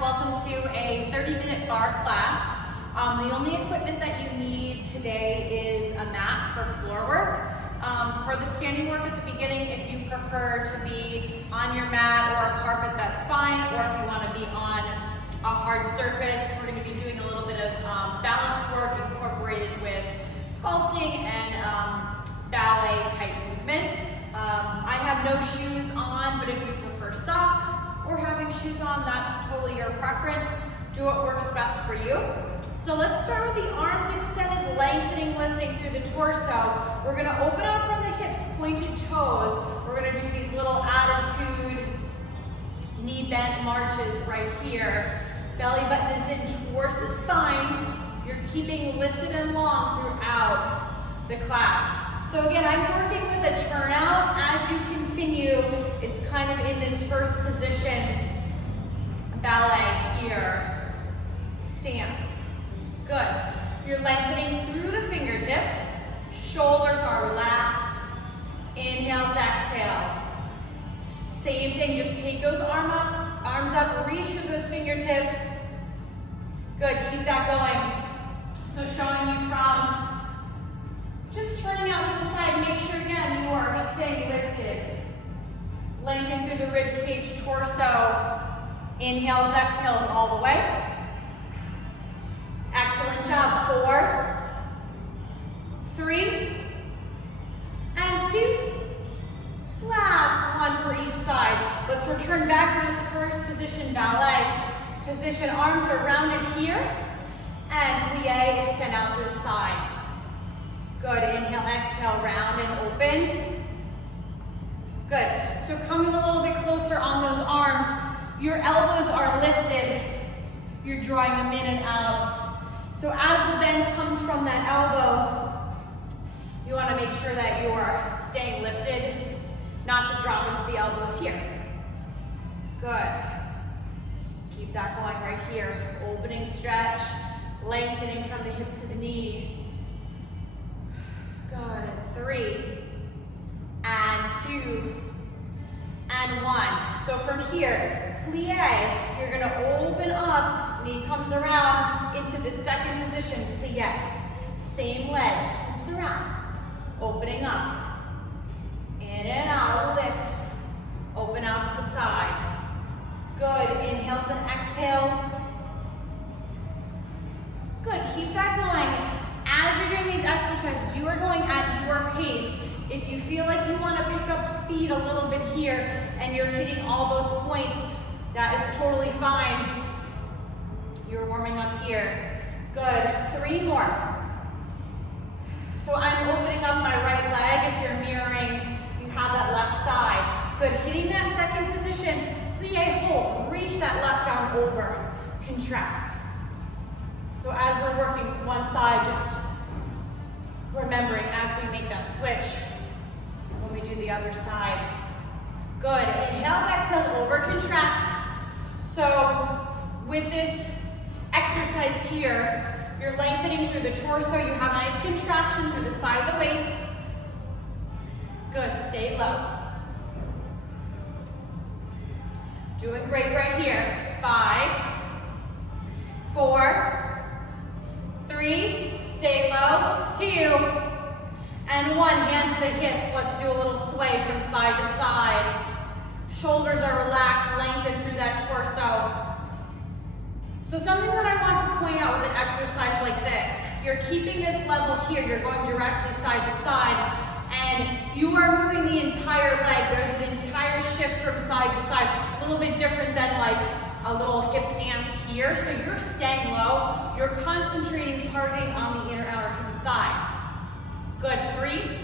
welcome to a 30-minute bar class. The only equipment that you need today is a mat for floor work. For the standing work at the beginning, if you prefer to be on your mat or a carpet, that's fine. Or if you want to be on a hard surface, we're going to be doing a little bit of balance work incorporated with sculpting and ballet type movement. I have no shoes on, but if you prefer socks or having shoes on, that's totally your preference. Do what works best for you. So let's start with the arms extended, lengthening, lifting through the torso. We're going to open up from the hips, pointed toes. We're going to do these little attitude knee bend marches right here. Belly button is in towards the spine. You're keeping lifted and long throughout the class. So again, I'm working with a turnout. As you continue, it's kind of in this first position, ballet here, stance. Good. You're lengthening through the fingertips. Shoulders are relaxed. Inhales, exhales. Same thing, just take those arms up, reach with those fingertips. Good, keep that going. So showing you from just turning out to the side, make sure again you are staying lifted. Lengthen through the rib cage, torso. Inhales, exhales all the way. Excellent job. 4, 3, and 2. Last one for each side. Let's return back to this first position, ballet. Position, arms are rounded here. And plie, extend out to the side. Good, inhale, exhale, round and open. Good, so coming a little bit closer on those arms, your elbows are lifted. You're drawing them in and out. So as the bend comes from that elbow, you want to make sure that you are staying lifted, not to drop into the elbows here. Good. Keep that going right here. Opening stretch, lengthening from the hip to the knee. Good. 3, and 2, and 1. So from here, plie, you're going to open up, knee comes around into the second position, plie. Same leg, scoops around, opening up. In and out, lift. Open out to the side. Good, inhales and exhales. Good, keep that going. As you're doing these exercises, you are going at your pace. If you feel like you want to pick up speed a little bit here and you're hitting all those points, that is totally fine. You're warming up here. Good, 3 more. So I'm opening up my right leg. If you're mirroring, you have that left side. Good, hitting that second position, plie, hold, reach that left arm over, contract. So as we're working one side, just remembering as we make that switch, when we do the other side. Good, inhales, exhales, over, contract. So with this exercise here, you're lengthening through the torso, you have a nice contraction through the side of the waist. Good, stay low. Doing great right here. 5, 4, 3, stay low, 2, and 1. Hands to the hips. Let's do a little sway from side to side. Shoulders are relaxed, lengthen through that torso. So something that I want to point out with an exercise like this, you're keeping this level here, you're going directly side to side, and you are moving the entire leg. There's an entire shift from side to side, a little bit different than like a little hip dance here. So you're staying low, you're concentrating, targeting on the inner outer hip thigh. Good, 3,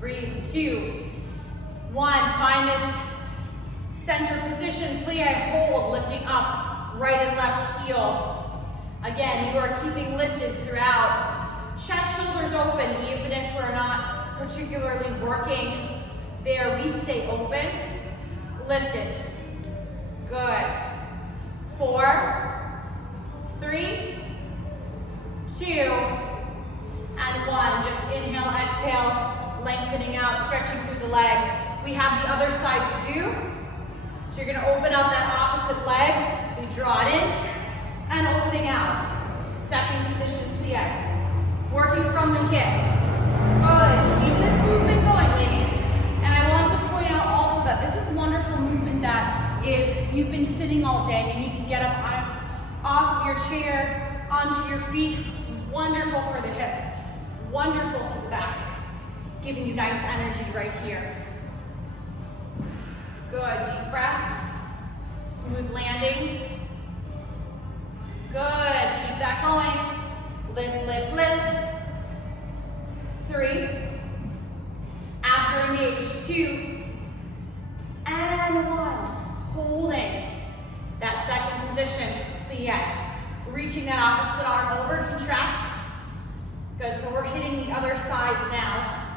breathe, 2, 1, find this center position, plie, hold, lifting up, right and left heel. Again, you are keeping lifted throughout. Chest, shoulders open, even if we're not particularly working there, we stay open, lifted. Good. 4, 3, 2, and 1. Just inhale, exhale, lengthening out, stretching through the legs. We have the other side to do. So you're going to open out that opposite leg. We Draw it in and opening out. Second position, plie. Working from the hip. Good. Keep this movement going, ladies. And I want to point out also that this is wonderful movement that if you've been sitting all day and you need to get up off of your chair, onto your feet, wonderful for the hips, wonderful for the back, giving you nice energy right here. Good, deep breaths, smooth landing. Good, keep that going. Lift, lift, lift. 3. Abs are engaged. 2. And 1. Holding that second position, plie. Reaching that opposite arm over, contract. Good, so we're hitting the other sides now.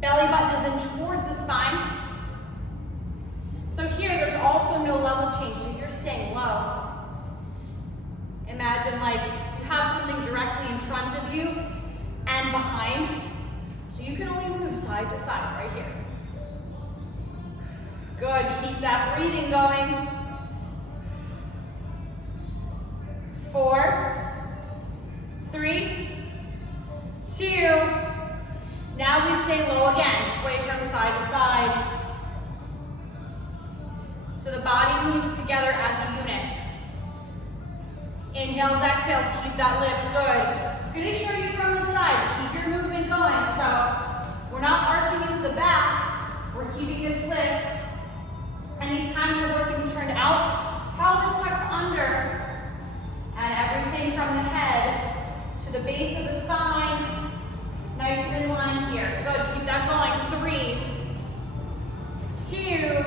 Belly button is in towards the spine. So here, there's also no level change, so you're staying low. Imagine like you have something directly in front of you and behind, so you can only move side to side right here. Good, keep that breathing going. 4, 3, 2. Now we stay low again, sway from side to side. So the body moves together as a unit. Inhales, exhales, keep that lift, good. Just gonna show you from the side, keep your movement going. So we're not arching into the back, we're keeping this lift. Anytime you're working turned out, pelvis tucks under, and everything from the head to the base of the spine, nice and in line here. Good, keep that going. 3, 2,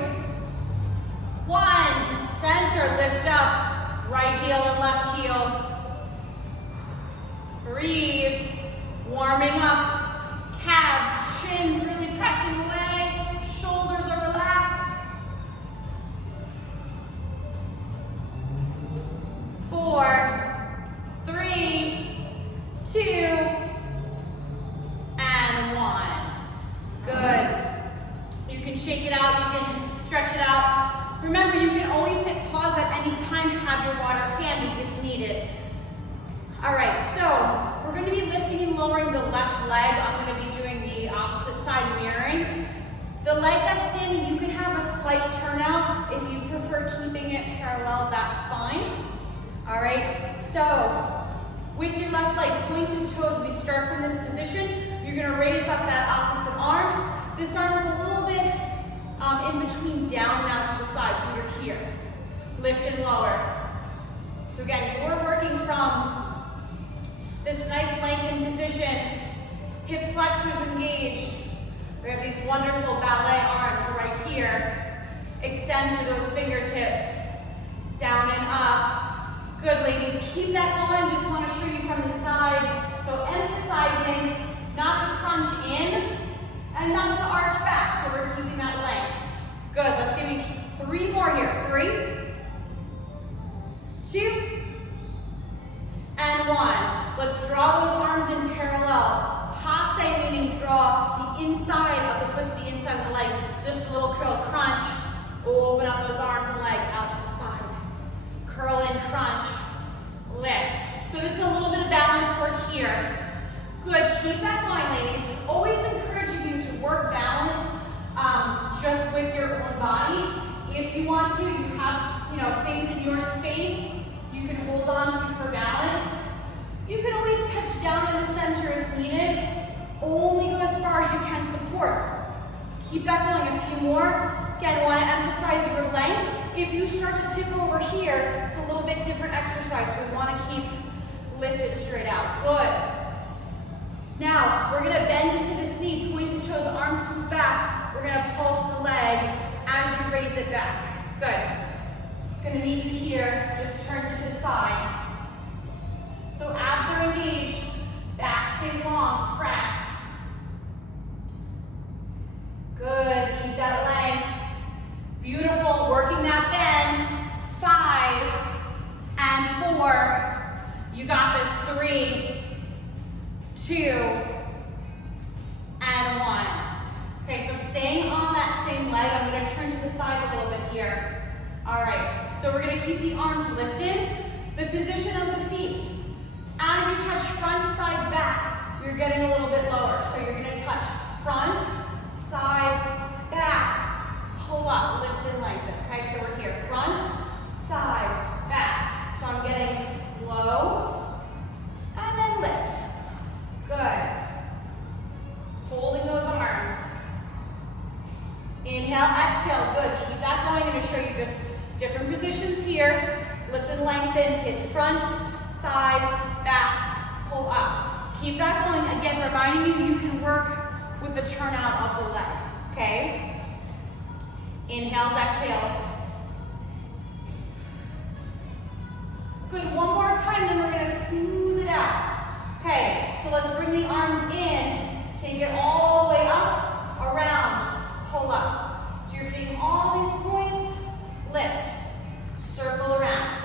1. Center, lift up. Right heel and left heel. Breathe. Warming up. Calves, shins really pressing away. Shoulders are relaxed. 4, 3, 2, and 1. Good. You can shake it out, you can stretch it out. Remember, you can always hit pause at any time, have your water handy if needed. All right, so we're gonna be lifting and lowering the left leg. I'm gonna be doing the opposite side mirroring. The leg that's standing, you can have a slight turnout. If you prefer keeping it parallel, that's fine. All right, so with your left leg, pointed toes, we start from this position. You're gonna raise up that opposite arm. This arm is a little bit in between down now to the side, so you're here. Lift and lower. So again, you're working from this nice lengthened position. Hip flexors engaged. We have these wonderful ballet arms right here. Extend through those fingertips. Down and up. Good, ladies. Keep that going. Just want to show you from the side. So emphasizing not to crunch in and not to arch back. So we're keeping that length. Good. Let's give you 3 more here. 3, 2, and 1. Let's draw those arms in parallel. Passe, meaning draw the inside of the foot to the inside of the leg. Just a little curl, crunch. Open up those arms and leg out to the side. Curl in, crunch, lift. So this is a little bit of balance work here. Good, keep that going, ladies. Always encouraging you to work balance just with your own body. If you want to, you have things in your space you can hold on to for balance. You can always touch down in the center if needed. Only go as far as you can support. Keep that going. A few more. Again, I want to emphasize your length. If you start to tip over here, it's a little bit different exercise. So we want to keep lifted straight out. Good. Now, we're going to bend into this knee, pointed toes, arms scoop back. We're going to pulse the leg as you raise it back. Good. Going to meet you here. Just turn to the side. So abs are engaged. Back stay long. Press. Good. Keep that length. Beautiful. Working that bend. 5 and 4. You got this. 3, 2, and 1. Okay, so staying on that same leg, I'm going to turn to the side a little bit here. All right, so we're gonna keep the arms lifted. The position of the feet. As you touch front, side, back, you're getting a little bit lower. So you're gonna touch front, side, back, pull up, lift and lengthen. Okay, so we're here, front, side, back. So I'm getting low, and then lift. Good. Holding those arms. Inhale, exhale, good. Keep that going. I'm gonna show you just different positions here. Lift and lengthen, hit front, side, back, pull up. Keep that going. Again, reminding you, you can work with the turnout of the leg, okay? Inhales, exhales. Good, one more time, then we're gonna smooth it out. Okay, so let's bring the arms in, take it all the way up, around, pull up. So you're hitting all these points, lift, circle around.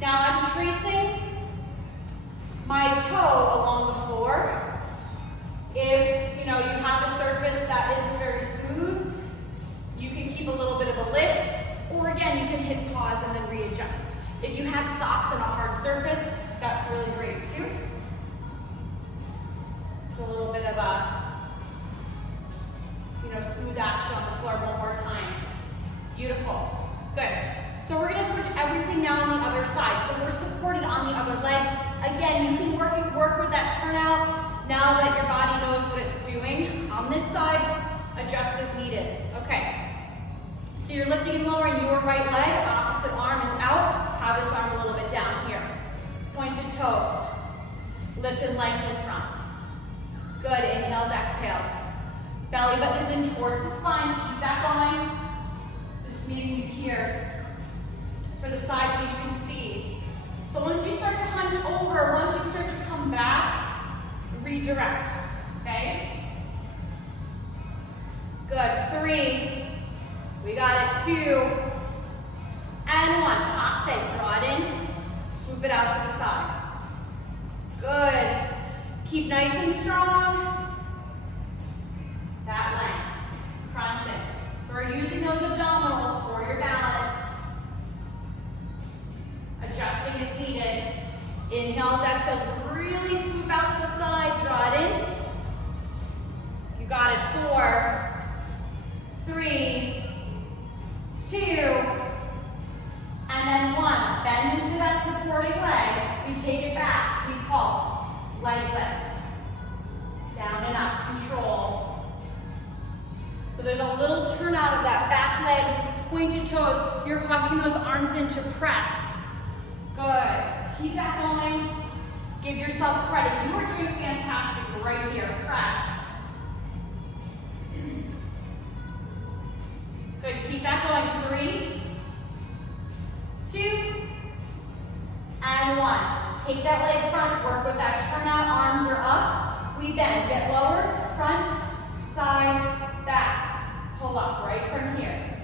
Now I'm tracing my toe along the floor. If you have a surface that isn't very smooth, you can keep a little bit of a lift, or again, you can hit pause and then readjust. If you have socks on a hard surface, that's really great too. It's a little bit of a, smooth action on the floor one more time. Beautiful, good. So we're gonna switch everything now on the other side. So we're supported on the other leg. Again, you can work with that turnout now that your body knows what it's doing. On this side, adjust as needed. Okay. So you're lifting and lowering your right leg, opposite arm is out. Have this arm a little bit down here. Pointed toes. Lift and lengthen front. Good, inhales, exhales. Belly button is in towards the spine, keep that going. Just meeting you here for the side so you can see. So once you start to hunch over, once you start to come back, redirect, okay? Good, 3, we got it, 2, and 1. Passe, draw it in, swoop it out to the side. Good, keep nice and strong. That length, crunch it. So we're using those abdominals for your balance. Adjusting as needed. Inhales, exhales, really swoop out to the side, draw it in. You got it, 4, 3, 2, and then 1. Bend into that supporting leg. We take it back, we pulse, leg lifts. Down and up, control. So there's a little turnout of that back leg, pointed toes. You're hugging those arms in to press. Good. Keep that going. Give yourself credit. You are doing fantastic right here. Press. Good. Keep that going. 3, 2, and 1. Take that leg front. Work with that turnout. Arms are up. We bend. Get lower. Front, side, back. Pull up right from here.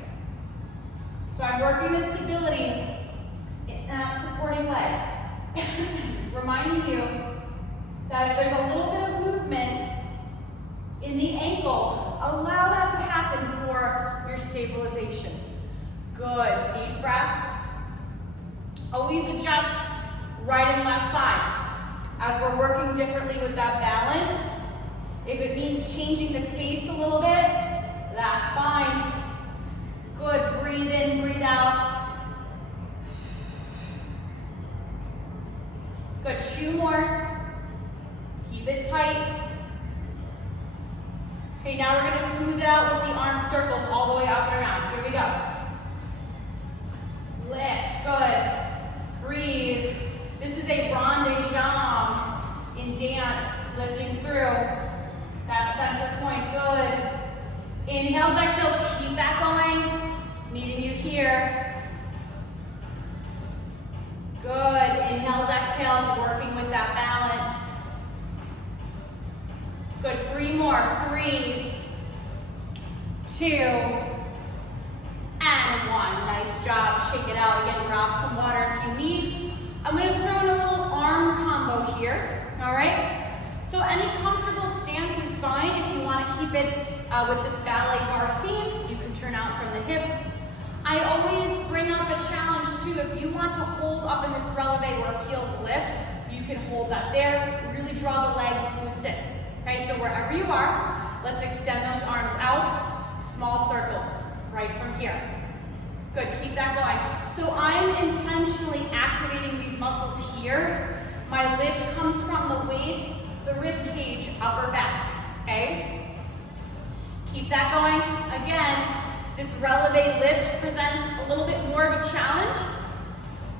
So I'm working the stability in that supporting leg. Reminding you that if there's a little bit of movement in the ankle, allow that to happen for your stabilization. Good, deep breaths. Always adjust right and left side. As we're working differently with that balance, if it means changing the pace a little bit, that's fine. Good, breathe in, breathe out. Good, 2 more. Keep it tight. Okay, now we're gonna smooth it out with the arm circles all the way up and around. Here we go. Lift, good. Breathe. This is a rond de jambe in dance, lifting through that center point, good. Inhales, exhales, keep that going. Meeting you here. Good, inhales, exhales, working with that balance. Good, 3 more, 3, 2, and 1. Nice job, shake it out. Again, grab some water if you need. I'm gonna throw in a little arm combo here, all right? So any comfortable stance is fine. If you wanna keep it with this ballet bar theme, you can turn out from the hips. I always bring up a challenge too. If you want to hold up in this releve where heels lift, you can hold that there. Really draw the legs, glutes in. Okay, so wherever you are, let's extend those arms out. Small circles, right from here. Good, keep that going. So I'm intentionally activating these muscles here. My lift comes from the waist, the rib cage, upper back, okay? Keep that going. Again, this releve lift presents a little bit more of a challenge.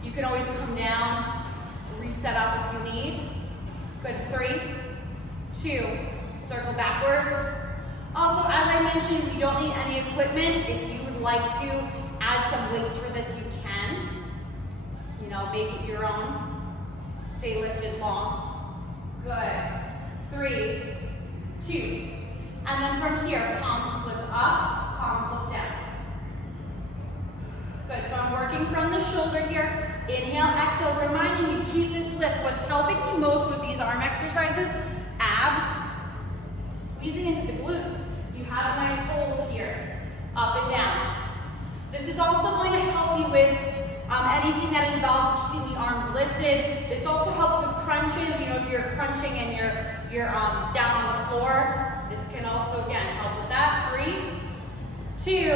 You can always come down, reset up if you need. Good, 3, 2, circle backwards. Also, as I mentioned, we don't need any equipment. If you would like to add some weights for this, you can. You know, make it your own. Stay lifted long. Good. 3, 2. And then from here, palms flip up, palms flip down. Good, so I'm working from the shoulder here. Inhale, exhale, reminding you, keep this lift. What's helping me most with these arm exercises, abs, squeezing into the glutes. You have a nice hold here, up and down. This is also going to help you with anything that involves keeping the arms lifted. This also helps with crunches. You know, if you're crunching and you're down on the floor, this can also, again, help with that. 3, 2,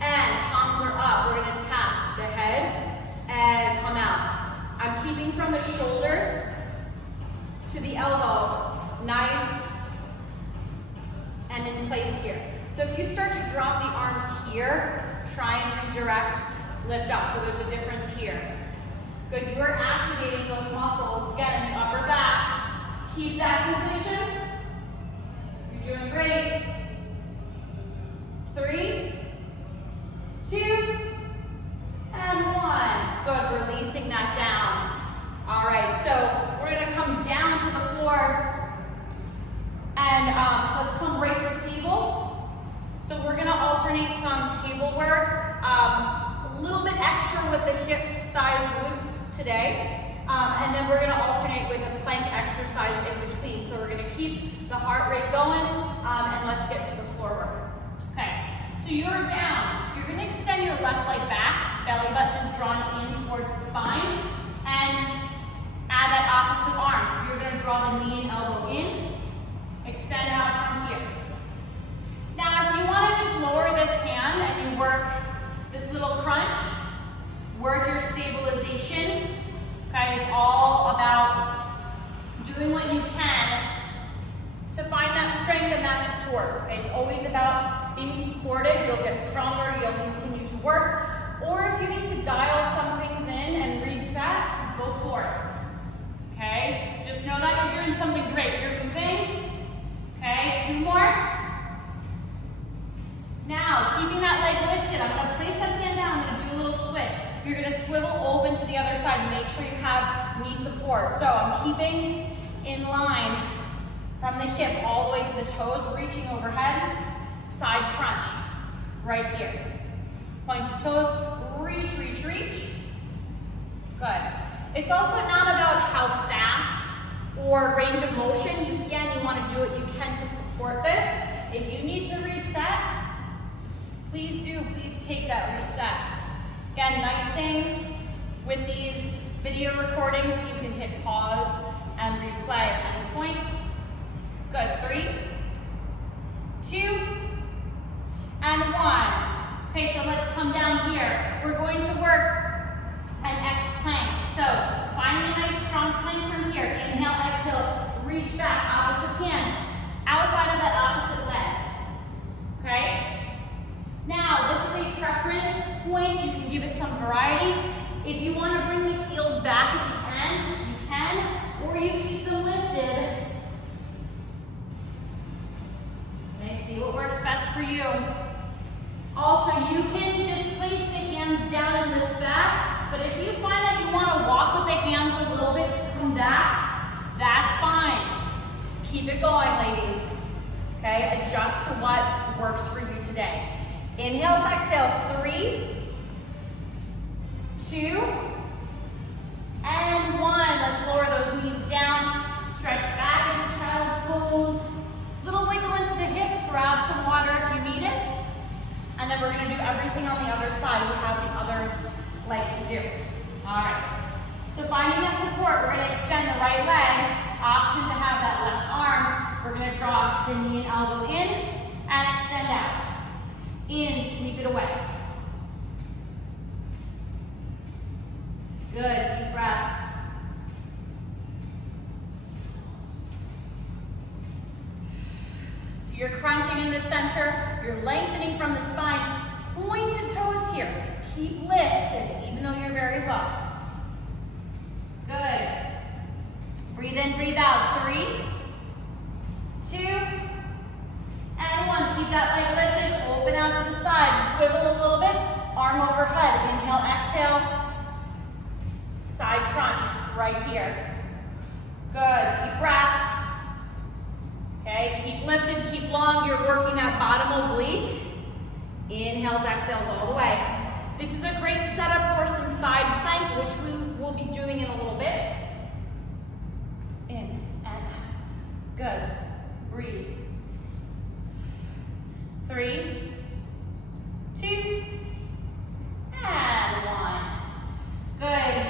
and palms are up. We're going to tap the head and come out. I'm keeping from the shoulder to the elbow. Nice and in place here. So if you start to drop the arms here, try and redirect, lift up. So there's a difference here. Good, you are activating those muscles. Again, in the upper back. Keep that position. You're doing great. 3, 2, and 1. Good, releasing that down. All right, so we're gonna come down to the floor and let's come right to table. So we're gonna alternate some table work, a little bit extra with the hips, thighs, glutes today. And then we're gonna alternate with a plank exercise in between. So we're gonna keep the heart rate going, and let's get to the floor work. Okay, so you're down. You're gonna extend your left leg back, belly button is drawn in towards the spine, and add that opposite arm. You're gonna draw the knee and elbow in, extend out from here. Now, if you wanna just lower this hand and you work this little crunch, work your stabilization. Okay, it's all about doing what you can to find that strength and that support. Okay, it's always about being supported. You'll get stronger, you'll continue to work. Or if you need to dial some things in and reset, go for it. Okay, just know that you're doing something great. You're moving. Okay, 2 more. Now, keeping that leg lifted, I'm going to place that hand down. I'm going to do a little switch. You're going to swivel open to the other side. Make sure you have knee support. So I'm keeping in line from the hip all the way to the toes, reaching overhead. Side crunch right here. Point your toes, reach, reach, reach. Good. It's also not about how fast or range of motion. Again, you want to do what you can to support this. If you need to reset, please do. Please take that reset. Again, nice thing with these video recordings, you can hit pause and replay at any point. Good, 3, 2, and 1. Okay, so let's come down here. We're going to work an X plank. So finding a nice strong plank from here. Inhale, exhale, reach back, opposite hand, outside of that opposite leg. Okay? Now, this is a preference point. You can give it some variety. If you want to bring the heels back at the end, you can, or you keep them lifted. Okay, see what works best for you. Also, you can just place the hands down and lift back, but if you find that you want to walk with the hands a little bit to come back, that's fine. Keep it going, ladies. Okay, adjust to what works for you today. Inhales, exhales, 3, 2, and 1. Let's lower those knees down, stretch back into child's pose. Little wiggle into the hips, grab some water if you need it. And then we're gonna do everything on the other side. We have the other leg to do. All right. So finding that support, we're gonna extend the right leg. Option to have that left arm. We're gonna draw the knee and elbow in and extend out. In, sweep it away. Good, deep breaths. So you're crunching in the center, you're lengthening from the spine. Pointed toes here. Keep lifted, even though you're very low. Good. Breathe in, breathe out. 3, 2, and 1. Keep that leg lifted. Open out to the side. Swivel a little bit. Arm overhead. Inhale, exhale. Side crunch right here. Good. Deep breaths. Okay, keep lifted, keep long. You're working that bottom oblique. Inhales, exhales all the way. This is a great setup for some side plank, which we will be doing in a little bit. In and good. Breathe. 3, 2, and 1. Good.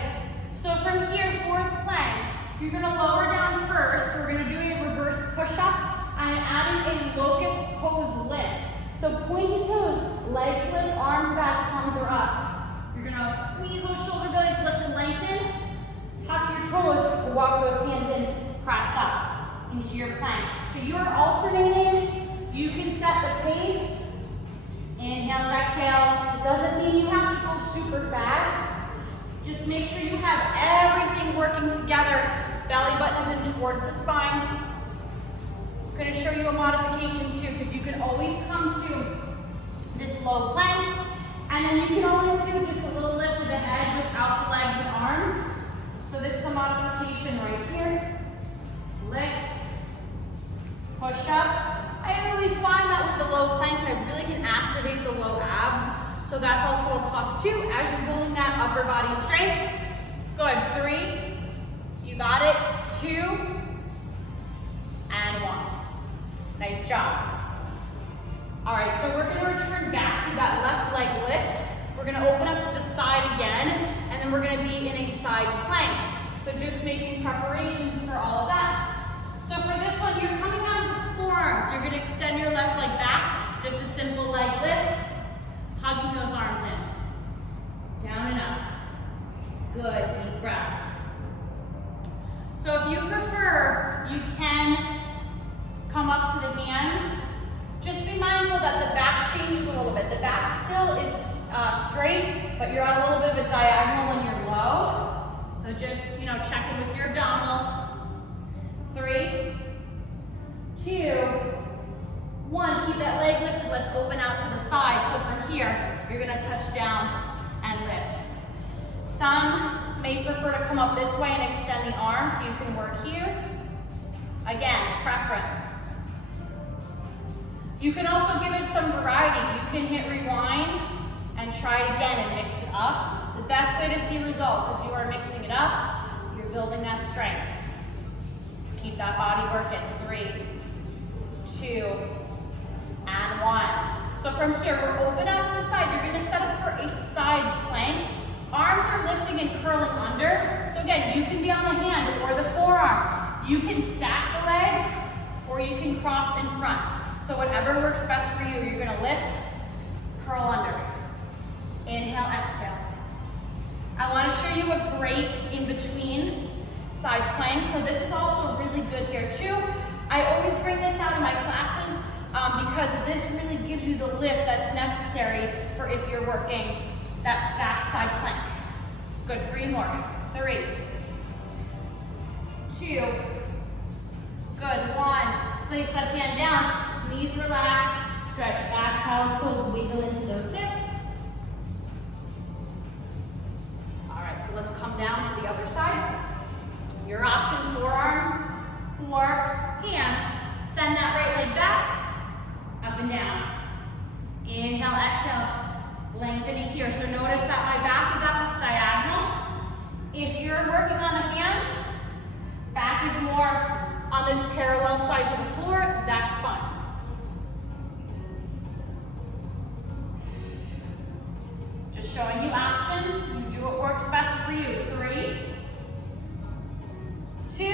So from here, forward plank, you're gonna lower down first. We're gonna do a reverse push-up. I'm adding a locust pose lift. So pointed toes, legs lift, arms back, palms are up. You're gonna squeeze those shoulder blades, lift and lengthen. Tuck your toes, walk those hands in, press up into your plank. So you're alternating. You can set the pace. Inhales, exhales. It doesn't mean you have to go super fast. Just make sure you have everything working together. Belly button is in towards the spine. I'm going to show you a modification too, because you can always come to this low plank, and then you can always do just a little lift of the head without the legs and arms. So this is a modification right here. Lift, push up. I always find that with the low planks, I really can activate the low abs. So that's also a +2 as you're building that upper body strength. Good, 3, you got it, 2, and 1. Nice job. All right, so we're gonna return back to that left leg lift. We're gonna open up to the side again, and then we're gonna be in a side plank. So just making preparations for all of that. So for this one, you're coming down to the forearms. You're gonna extend your left leg back, just a simple leg lift. Hugging those arms in. Down and up. Good, deep breaths. So if you prefer, you can come up to the hands. Just be mindful that the back changes a little bit. The back still is straight, but you're on a little bit of a diagonal when you're low. So just, check in with your abdominals. 3, 2, 1, keep that leg lifted. Let's open out to the side. So from here, you're gonna touch down and lift. Some may prefer to come up this way and extend the arms, so you can work here. Again, preference. You can also give it some variety. You can hit rewind and try it again and mix it up. The best way to see results is you are mixing it up, you're building that strength. Keep that body working. 3, 2, and 1. So from here, we're open out to the side. You're gonna set up for a side plank. Arms are lifting and curling under. So again, you can be on the hand or the forearm. You can stack the legs or you can cross in front. So whatever works best for you, you're gonna lift, curl under. Inhale, exhale. I wanna show you a break in between side plank. So this is also really good here too. I always bring this out in my classes because this really gives you the lift that's necessary for if you're working that stacked side plank. Good, 3 more. 3, 2, good, 1. Place that hand down, knees relaxed, stretch back, child's pose, wiggle into those hips. All right, so let's come down to the other side. Your option, forearms or hands. Send that right leg back, up and down. Inhale, exhale, lengthening here. So notice that my back is at this diagonal. If you're working on the hands, back is more on this parallel side to the floor, that's fine. showing you options. You do what works best for you. 3, 2,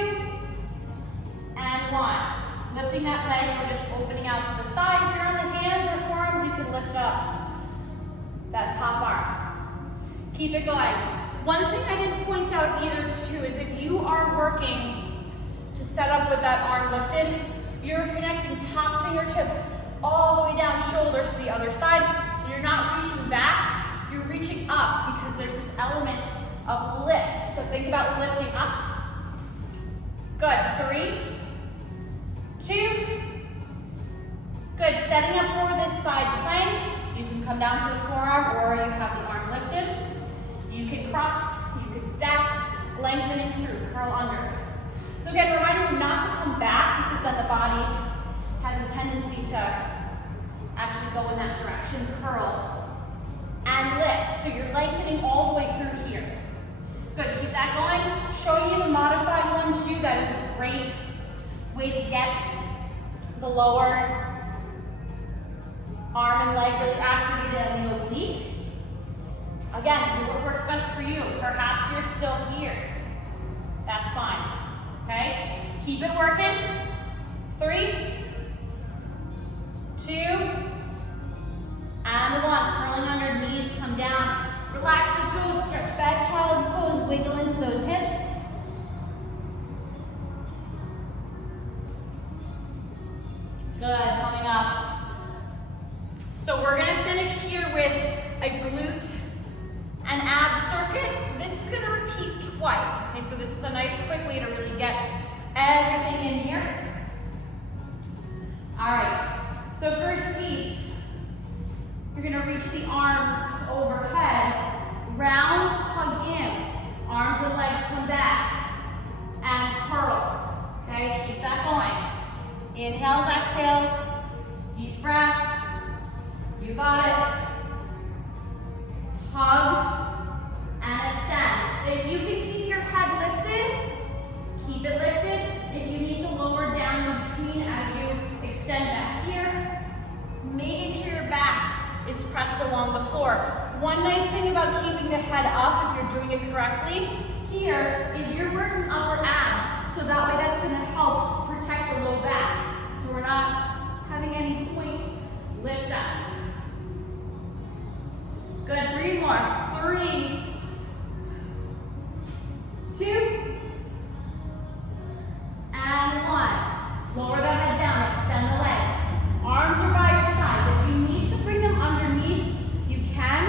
and 1. Lifting that leg, we're just opening out to the side. If you're on the hands or forearms, you can lift up that top arm. Keep it going. One thing I didn't point out either too is if you are working to set up with that arm lifted, you're connecting top fingertips all the way down, shoulders to the other side. So you're not reaching back, you're reaching up because there's this element of lift. So think about lifting up. Good, 3, 2, good. Setting up for this side plank. You can come down to the forearm or you have the arm lifted. You can cross, you can stack, lengthening through, curl under. So again, reminding you not to come back because then the body has a tendency to actually go in that direction, curl and lift. So you're lengthening all the way through here. Good, keep that going. Showing you the modified one too, that is a great way to get the lower arm and leg really activated and the oblique. Again, do what works best for you. Perhaps you're still here. That's fine, okay? Keep it working. 3, 2, and 1. Curling under, knees come down. Relax the toes, stretch back, child's pose, wiggle into those hips. Good, coming up. So we're gonna finish here with a glute and ab circuit. This is gonna repeat twice. Okay, so this is a nice quick way to really get everything in here. All right, so first piece, you're gonna reach the arms overhead, round, hug in. Arms and legs come back, and curl. Okay, keep that going. Inhales, exhales, deep breaths. You got it. Hug and extend. If you can keep your head lifted, keep it lifted. If you need to lower down in between as you extend back here, making sure your back is pressed along the floor. One nice thing about keeping the head up, if you're doing it correctly, here is you're working upper abs. So that way that's going to help protect the low back. So we're not having any points lift up. Good, 3 more. 3, 2, and 1. Lower the head down, extend the legs. Arms are by your side. If you need to bring them underneath, you can.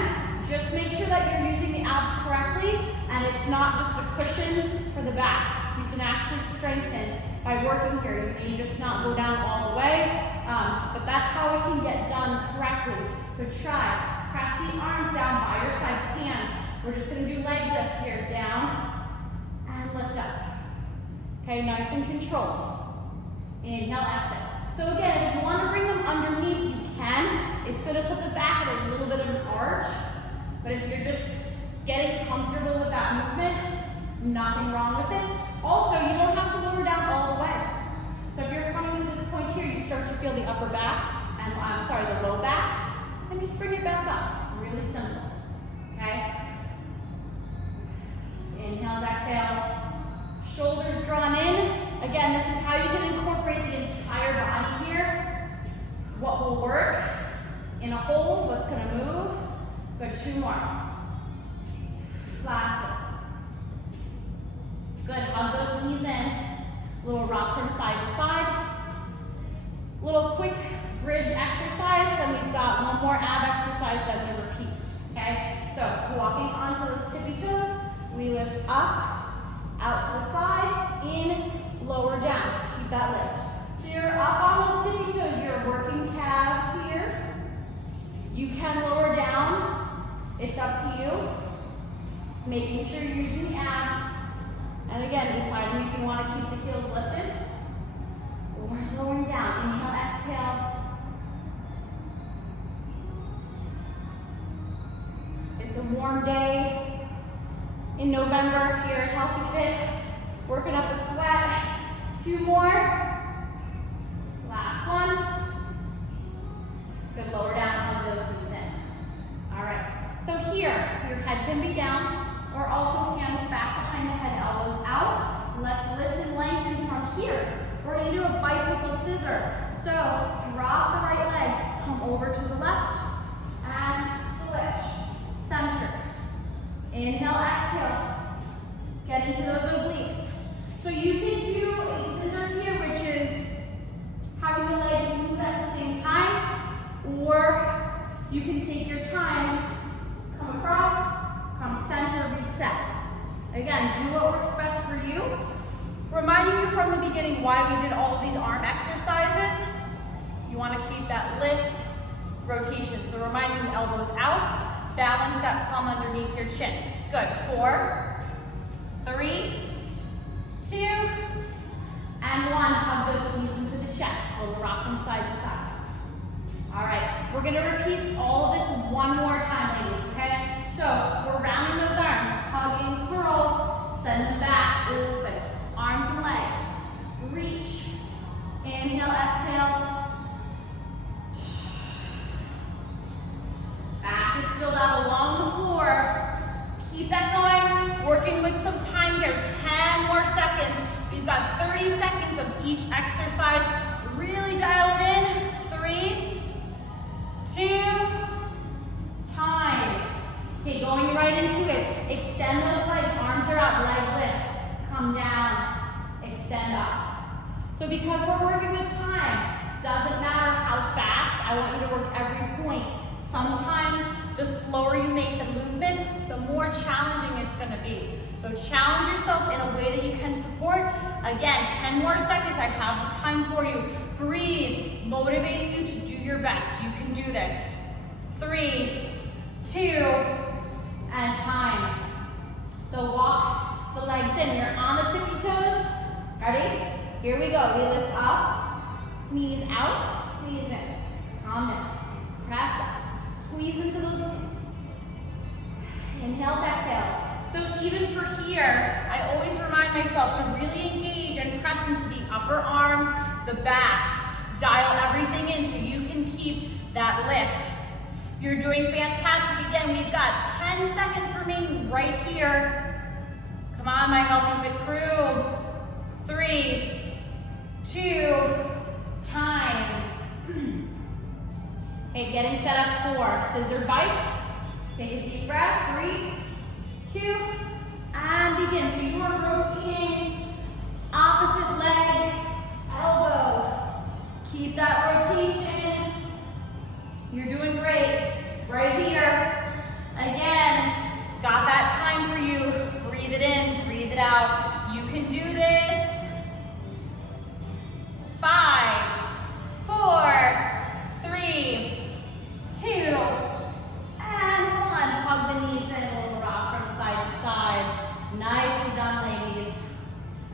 Just make sure that you're using the abs correctly and it's not just a cushion for the back. You can actually strengthen by working here. You may just not go down all the way, but that's how it can get done correctly. So try. Press the arms down by your sides, hands. We're just gonna do leg lifts here, down and lift up. Okay, nice and controlled. Inhale, exhale. So again, if you wanna bring them underneath, you can. It's gonna put the back at a little bit of an arch, but if you're just getting comfortable with that movement, nothing wrong with it. Also, you don't have to lower down all the way. So if you're coming to this point here, you start to feel the upper back, and the low back, and just bring it back up. Really simple, okay? Inhales, exhales. Shoulders drawn in. Again, this is how you can incorporate the entire body here. What will work in a hold, what's gonna move. Good, 2 more. Last one. Good, hug those knees in. Little rock from side to side. Little quick bridge exercise, then we've got one more ab exercise that we repeat, okay? So walking onto those tippy toes, we lift up, out to the side, in, lower down, keep that lift. So you're up on those tippy toes, you're working calves here. You can lower down, it's up to you. Making sure you're using the abs, and again, deciding if you want to keep the heels lifted, or lowering down, inhale, exhale. It's a warm day in November here at Healthy Fit. Working up a sweat. 2 more. Last one. Good, lower down, hug those knees in. All right, so here, here, your head can be down, or also hands back behind the head, elbows out. Let's lift and lengthen from here. We're gonna do a bicycle scissor. So drop the right leg, come over to the left, and switch. Center. Inhale, exhale. Get into those obliques. So you can do a scissor here, which is having the legs move at the same time, or you can take your time, come across, come center, reset. Again, do what works best for you. Reminding you from the beginning why we did all of these arm exercises. You want to keep that lift, rotation. So reminding you, elbows out, balance that palm underneath your chin. Good, 4, 3, 2, and 1. Hug those knees into the chest. So we're rocking side to side. All right, we're gonna repeat all of this one more time, ladies, okay? So we're rounding those arms, hugging, curl, send them back, open, arms and legs, reach, inhale, exhale. Back is filled out along the floor. Keep that going, working with some time here, 10 more seconds. We've got 30 seconds of each exercise. Really dial it in. 3, 2, time. Okay, going right into it. Extend those legs, arms are out, leg lifts. Come down, extend up. So because we're working with time, doesn't matter how fast, I want you to work every point. Sometimes the slower you make the movement, the more challenging it's gonna be. So challenge yourself in a way that you can support. Again, 10 more seconds, I have the time for you. Breathe, motivate you to do your best. You can do this. 3, 2, and time. So walk the legs in. You're on the tippy toes. Ready? Here we go. We lift up, knees out, knees in. Calm down. Press up. Squeeze into those knees. Inhales, exhales. So even for here, I always remind myself to really engage and press into the upper arms, the back. Dial everything in so you can keep that lift. You're doing fantastic. Again, we've got 10 seconds remaining right here. Come on, my Healthy Fit crew. 3, 2, time. Okay, getting set up for scissor bites. Take a deep breath. 3, 2, and begin. So you are rotating opposite leg, elbow. Keep that rotation. You're doing great. Right here. Again, got that time for you. Breathe it in, breathe it out. You can do this. 5, 4, 3, 2, and 1. Hug the knees in, we'll rock from side to side. Nicely done, ladies.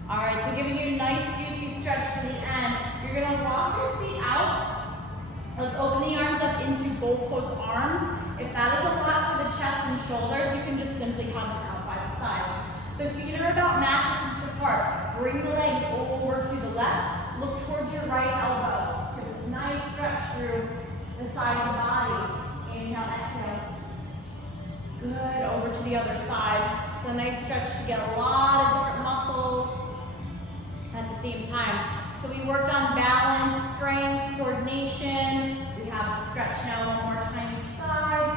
All right, so giving you a nice juicy stretch for the end. You're gonna walk your feet out. Let's open the arms up into goalpost arms. If that is a lot for the chest and shoulders, you can just simply hug them out by the sides. So feet are about mat distance apart. Bring the legs over to the left. Look towards your right elbow. So it's nice stretch through the side of the body. Inhale, exhale. Good, over to the other side. So nice stretch to get a lot of different muscles at the same time. So we worked on balance, strength, coordination. We have the stretch now one more time each side.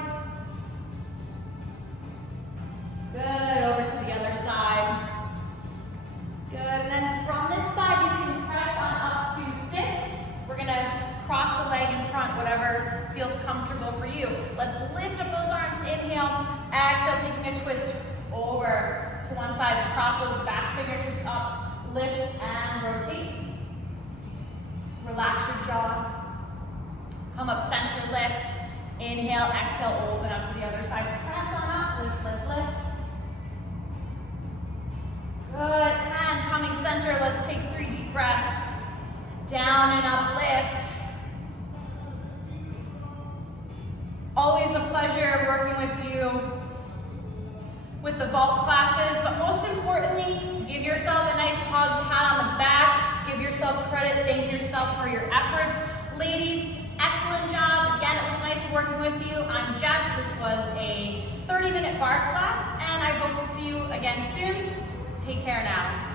Good, over to the other side. Good, and then from this side you can press on up to sit. We're gonna cross the leg in front, whatever feels comfortable for you. Let's lift up those arms, inhale, exhale, taking a twist over to one side. Prop those back fingertips up, lift and rotate. Relax your jaw. Come up, center, lift. Inhale, exhale, open up to the other side. Press on up, lift, lift, lift. Good, and coming center, let's take 3 deep breaths. Down and up, lift. Always a pleasure working with you with the vault classes, but most importantly, give yourself a nice hug, pat on the back, give yourself credit, thank yourself for your efforts. Ladies, excellent job. Again, it was nice working with you. I'm Jess. This was a 30 bar class, and I hope to see you again soon. Take care now.